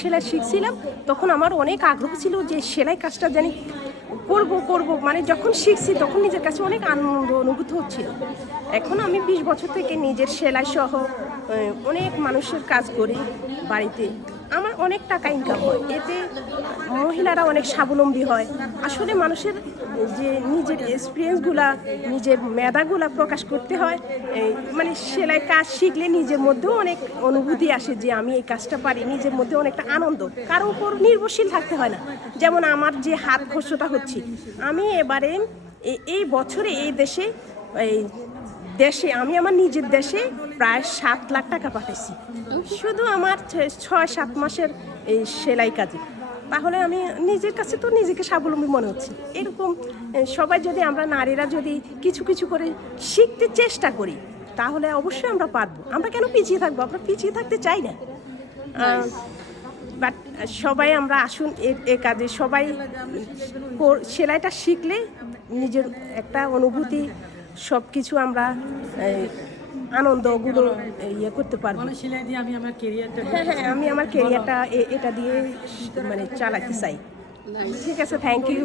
সেলাই শিখছিলাম তখন আমার অনেক আগ্রহ ছিল যে সেলাই কাজটা জানি করব মানে যখন শিখছি তখন নিজের কাছে অনেক আনন্দ অনুভূত হচ্ছিল। এখন আমি 20 বছর থেকে নিজের সেলাই সহ অনেক মানুষের কাজ করি বাড়িতে। আমার অনেক টাকা ইনকাম হয়, এতে মহিলারা অনেক স্বাবলম্বী হয়। আসলে মানুষের যে নিজের এক্সপিরিয়েন্সগুলা, নিজের মেধাগুলা প্রকাশ করতে হয়। মানে সেলাই কাজ শিখলে নিজের মধ্যেও অনেক অনুভূতি আসে যে আমি এই কাজটা পারি, নিজের মধ্যে অনেকটা আনন্দ। কারো উপর নির্ভরশীল থাকতে হয় না। যেমন আমার যে হাত খরচটা হচ্ছে, আমি এবারে এই বছরে এই দেশে আমি আমার নিজের দেশে প্রায় 7 লাখ টাকা পাঠাইছি শুধু আমার 6-7 মাসের এই সেলাই কাজে। তাহলে আমি নিজের কাছে তো নিজেকে স্বাবলম্বী মনে হচ্ছে। এরকম সবাই যদি, আমরা নারীরা যদি কিছু কিছু করে শিখতে চেষ্টা করি তাহলে অবশ্যই আমরা পারবো। আমরা কেন পিছিয়ে থাকবো? আমরা পিছিয়ে থাকতে চাই না। বাট সবাই আমরা আসুন এ কাজে সবাই সেলাইটা শিখলে নিজের একটা অনুভূতি সব কিছু আমরা আনন্দগুলো ইয়ে করতে পারবো। সেলাই দিয়ে আমি আমার ক্যারিয়ারটা হ্যাঁ, আমি আমার ক্যারিয়ারটা এটা দিয়ে মানে চালাতে চাই। ঠিক আছে, থ্যাংক ইউ।